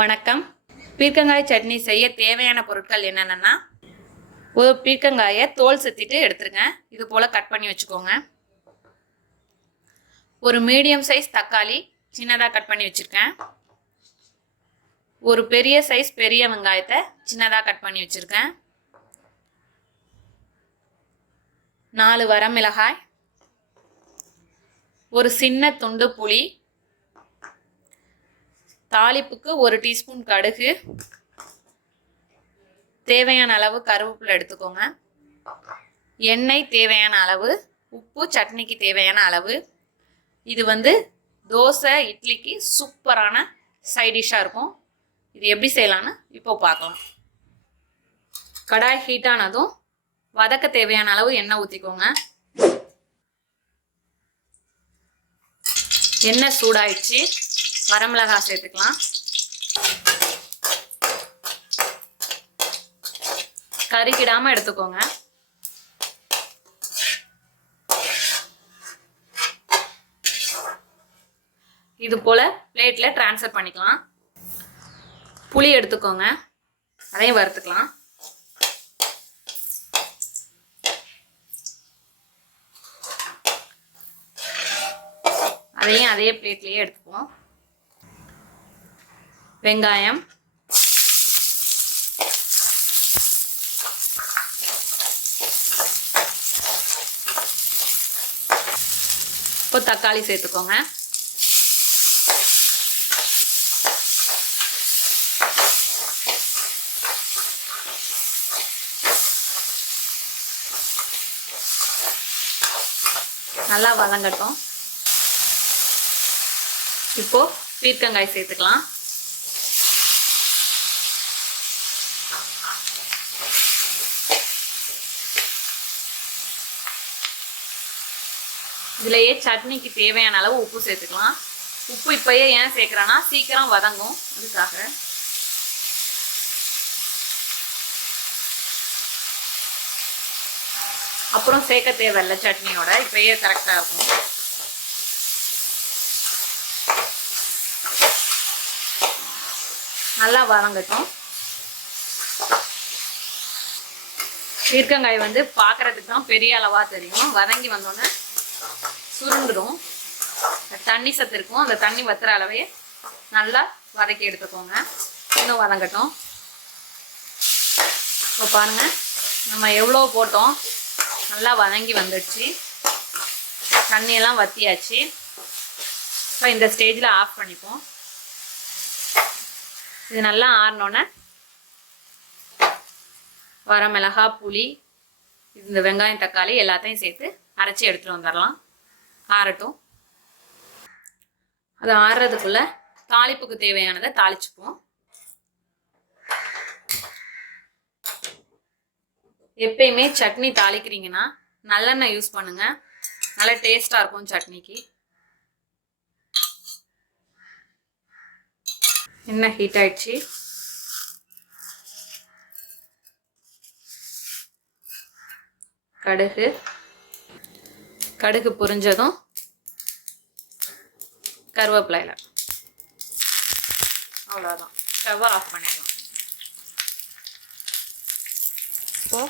வணக்கம். பீர்க்கங்காய் சட்னி செய்ய தேவையான பொருட்கள் என்னென்னா, ஒரு பீர்க்கங்காயை தோல் செத்திட்டு எடுத்துருங்க. இது போல் கட் பண்ணி வச்சுக்கோங்க. ஒரு மீடியம் சைஸ் தக்காளி சின்னதாக கட் பண்ணி வச்சுருக்கேன். ஒரு பெரிய சைஸ் பெரிய வெங்காயத்தை சின்னதாக கட் பண்ணி வச்சுருக்கேன். 4 வரமிளகாய், ஒரு சின்ன துண்டு புளி, தாளிப்புக்கு 1 டீஸ்பூன் கடுகு, தேவையான அளவு கருவேப்பிலை எடுத்துக்கோங்க. எண்ணெய் தேவையான அளவு, உப்பு சட்னிக்கு தேவையான அளவு. இது தோசை இட்லிக்கு சூப்பரான சைட் டிஷ்ஷாக இருக்கும். இது எப்படி செய்யலான்னு இப்போ பார்க்கலாம். கடாய் ஹீட் ஆனதும் வதக்க தேவையான அளவு எண்ணெய் ஊற்றிக்கோங்க. எண்ணெய் சூடாயிடுச்சு. வரமிளகாய் சேர்த்துக்கலாம். கருகிடாம எடுத்துக்கோங்க. இது போல பிளேட்ல டிரான்ஸ்ஃபர் பண்ணிக்கலாம். புளி எடுத்துக்கோங்க, அதையும் வறுத்துக்கலாம். அதையும் அதே பிளேட்லயே எடுத்துப்போம். வெங்காயம், இப்போ தக்காளி சேர்த்துக்கோங்க. நல்லா வதங்கட்டும். இப்போ பீர்க்கங்காய் சேர்த்துக்கலாம். இதுலயே சட்னிக்கு தேவையான அளவு உப்பு சேர்த்துக்கலாம். உப்பு இப்பயே ஏன் சேர்க்கிறேன்னா சீக்கிரம் வதங்கும், அதுக்காக. அப்புறம் சேர்க்க தேவையில்லை, சட்னியோட இப்பயே கரெக்டா இருக்கும். நல்லா வதங்கட்டும். பீர்க்கங்காய் பார்க்கறதுக்கு தான் பெரிய அளவா தெரியும். வதங்கி வந்தோன்னே சுருண்டுடும். தண்ணி சத்து இருக்கும். அந்த தண்ணி வத்துற அளவே நல்லா வதக்கி எடுத்துக்கோங்க. இன்னும் வதங்கட்டும். இப்போ பாருங்க, நம்ம எவ்வளோ போட்டோம், நல்லா வதங்கி வந்துடுச்சு. தண்ணியெல்லாம் வத்தியாச்சு. இப்போ இந்த ஸ்டேஜில் ஆஃப் பண்ணிப்போம். இது நல்லா ஆறினோன்னே வரமிளகாய், புளி, இந்த வெங்காயம், தக்காளி எல்லாத்தையும் சேர்த்து அரைச்சி எடுத்துகிட்டு வந்துடலாம். ஆறட்டும். அது ஆறுறதுக்குள்ள தாளிப்புக்கு தேவையானதை தாளிச்சுப்போம். எப்பயுமே சட்னி தாளிக்கிறீங்கன்னா நல்லெண்ணெய் யூஸ் பண்ணுங்க. நல்லா டேஸ்டா இருக்கும் சட்னிக்கு. எண்ணெய் ஹீட் ஆயிடுச்சு. கடுகு பொரிஞ்சதும் கருவேப்பிலை. அவ்வளோதான். ஸ்டவ் ஆஃப் பண்ணிடலாம். இப்போ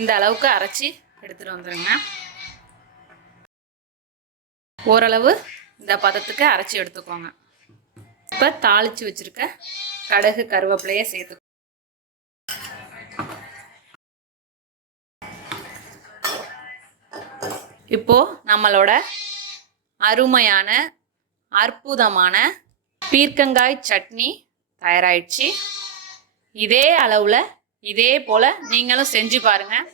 இந்த அளவுக்கு அரைச்சி எடுத்துட்டு வந்துடுங்க. ஓரளவு இந்த பதத்துக்கு அரைச்சி எடுத்துக்கோங்க. இப்போ தாளிச்சு வச்சிருக்க கடுகு கருவேப்பிலையை சேர்த்து இப்போ நம்மளோட அருமையான அற்புதமான பீர்க்கங்காய் சட்னி தயாராகிடுச்சு. இதே அளவில் இதே போல் நீங்களும் செஞ்சு பாருங்கள்.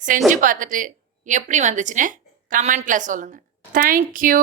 செஞ்சு பார்த்துட்டு எப்படி வந்துச்சுன்னு கமெண்ட்டில் சொல்லுங்கள். தேங்க்யூ.